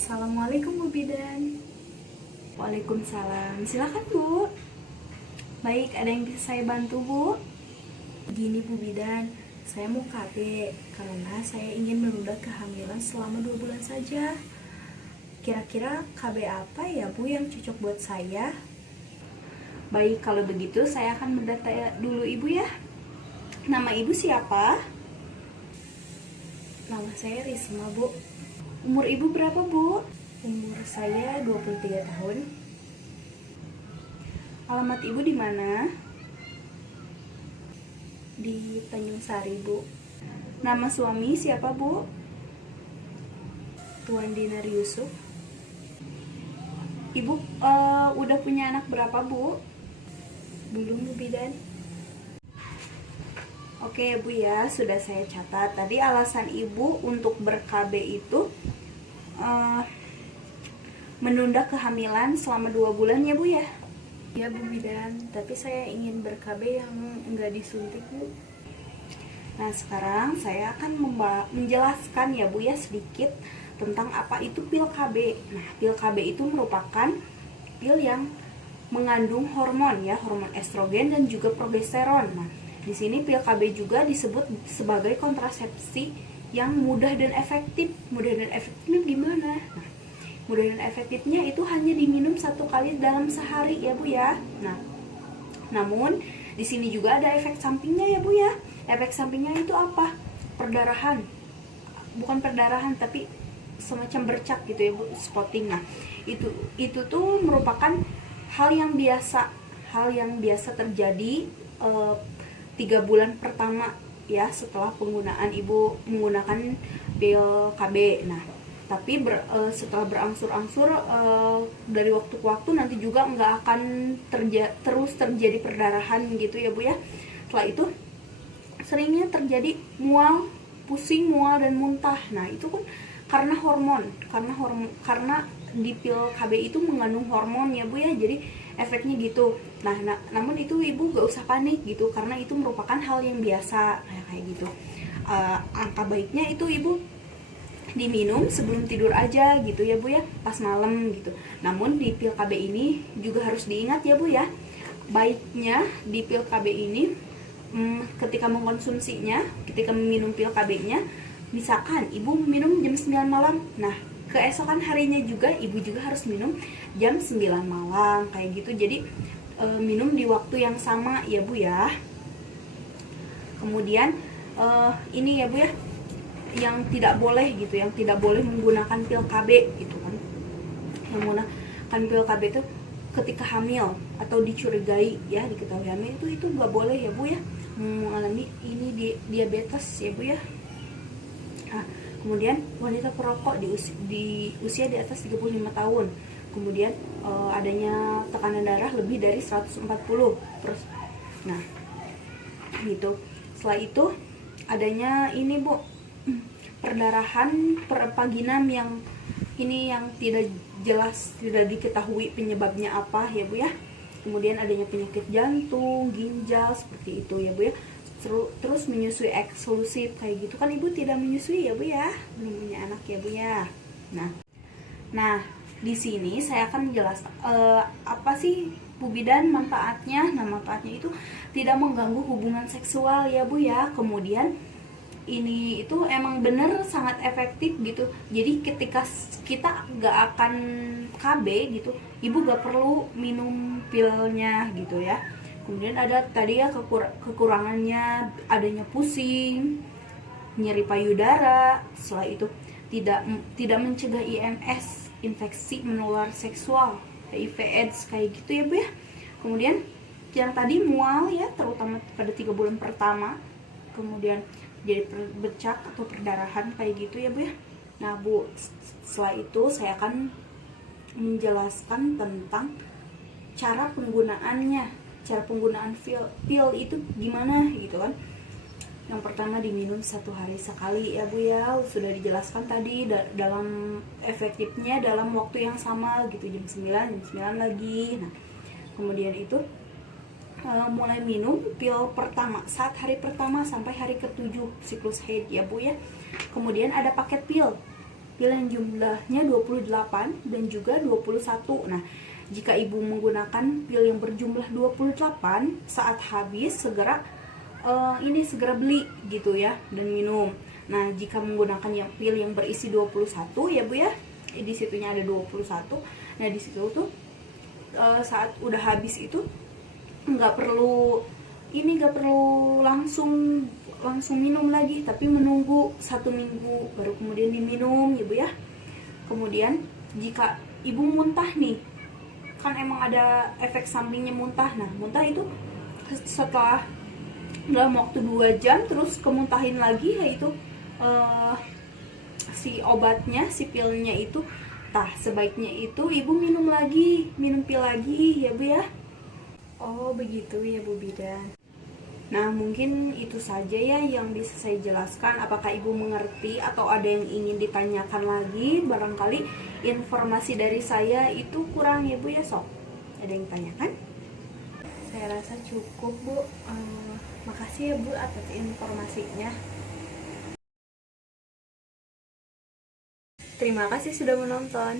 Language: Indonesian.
Assalamualaikum Bu Bidan. Waalaikumsalam. Silakan Bu. Baik, ada yang bisa saya bantu Bu? Gini Bu Bidan, saya mau KB karena saya ingin menunda kehamilan selama 2 bulan saja. Kira-kira KB apa ya Bu yang cocok buat saya? Baik, kalau begitu saya akan mendata dulu Ibu ya. Nama Ibu siapa? Nama saya Risma Bu. Umur Ibu berapa Bu? Umur saya 23 tahun. Alamat Ibu di mana? Di Tanjung Sari Bu. Nama suami siapa Bu? Tuan Dinar Yusuf. Ibu udah punya anak berapa Bu? Belum Bu Bidan. Oke Bu ya, sudah saya catat. Tadi alasan Ibu untuk ber-KB itu menunda kehamilan selama 2 bulan ya Bu ya? Ya Bu Bidan, tapi saya ingin ber-KB yang enggak disuntik Bu. Nah sekarang saya akan menjelaskan ya Bu ya sedikit tentang apa itu pil KB. Nah pil KB itu merupakan pil yang mengandung hormon ya, hormon estrogen dan juga progesteron. Nah di sini pil KB juga disebut sebagai kontrasepsi yang mudah dan efektif. Mudah dan efektifnya gimana? Nah, mudah dan efektifnya itu hanya diminum 1 kali dalam sehari ya Bu ya. Nah, namun di sini juga ada efek sampingnya ya Bu ya. Efek sampingnya itu apa? Perdarahan. Bukan perdarahan tapi semacam bercak gitu ya Bu, spotting. Nah, itu tuh merupakan hal yang biasa terjadi 3 bulan pertama ya setelah penggunaan Ibu menggunakan pil KB. Nah, tapi setelah berangsur-angsur dari waktu ke waktu nanti juga nggak akan terus terjadi perdarahan gitu ya Bu ya. Setelah itu seringnya terjadi mual, pusing, mual dan muntah. Nah itu kan karena karena di pil KB itu mengandung hormon ya Bu ya, jadi efeknya gitu. Nah namun itu Ibu gak usah panik gitu, karena itu merupakan hal yang biasa kayak gitu. Angka baiknya itu Ibu diminum sebelum tidur aja gitu ya Bu ya, pas malam gitu. Namun di pil KB ini juga harus diingat ya Bu ya, baiknya di pil KB ini ketika mengkonsumsinya, ketika meminum pil KB-nya, misalkan Ibu minum jam 9 malam, nah keesokan harinya juga Ibu juga harus minum jam 9 malam kayak gitu. Jadi minum di waktu yang sama ya Bu ya. Kemudian ini ya Bu ya, yang tidak boleh gitu, yang tidak boleh menggunakan pil KB gitu kan. Yang menggunakan pil KB itu ketika hamil atau dicurigai ya, diketahui hamil itu nggak boleh ya Bu ya, mengalami ini diabetes ya Bu ya. Nah, kemudian wanita perokok di usia di atas 35 tahun. Kemudian adanya tekanan darah lebih dari 140. Nah, gitu. Setelah itu adanya ini Bu, perdarahan vaginam yang tidak jelas, tidak diketahui penyebabnya apa ya Bu ya. Kemudian adanya penyakit jantung, ginjal seperti itu ya Bu ya. Terus menyusui eksklusif kayak gitu kan, Ibu tidak menyusui ya Bu ya, belum punya anak ya Bu ya. Nah di sini saya akan menjelaskan apa sih Bu Bidan manfaatnya. Nah manfaatnya itu tidak mengganggu hubungan seksual ya Bu ya. Kemudian ini itu emang bener sangat efektif gitu. Jadi ketika kita gak akan KB gitu, Ibu gak perlu minum pilnya gitu ya. Kemudian ada tadi ya kekurangannya, adanya pusing, nyeri payudara. Setelah itu tidak mencegah IMS, infeksi menular seksual, HIV/AIDS kayak gitu ya Bu ya. Kemudian yang tadi mual ya, terutama pada 3 bulan pertama. Kemudian jadi bercak atau perdarahan kayak gitu ya Bu ya. Nah Bu, setelah itu saya akan menjelaskan tentang cara penggunaannya. Cara penggunaan pil itu gimana gitu kan. Yang pertama diminum 1 hari sekali ya Bu ya, sudah dijelaskan tadi dalam efektifnya dalam waktu yang sama gitu, jam 9 lagi. Nah kemudian itu mulai minum pil pertama saat hari pertama sampai hari ke-7 siklus haid ya Bu ya. Kemudian ada paket pil pil yang jumlahnya 28 dan juga 21. Nah, jika ibu menggunakan pil yang berjumlah 28 saat habis, segera segera beli gitu ya dan minum. Nah, jika menggunakan yang pil yang berisi 21 ya Bu ya, di situnya ada 21. Nah, di situ tuh saat udah habis itu nggak perlu langsung minum lagi, tapi menunggu 1 minggu baru kemudian diminum ya Bu ya. Kemudian jika ibu muntah nih, kan emang ada efek sampingnya muntah. Nah, muntah itu setelah dalam waktu 2 jam terus kemuntahin lagi, yaitu si obatnya, si pilnya itu. Nah, sebaiknya itu ibu minum pil lagi ya Bu ya. Oh begitu ya Bu Bidan. Nah, mungkin itu saja ya yang bisa saya jelaskan. Apakah ibu mengerti atau ada yang ingin ditanyakan lagi? Barangkali informasi dari saya itu kurang ya Bu ya, Sob. Ada yang tanyakan? Saya rasa cukup Bu. Makasih ya Bu atas informasinya. Terima kasih sudah menonton.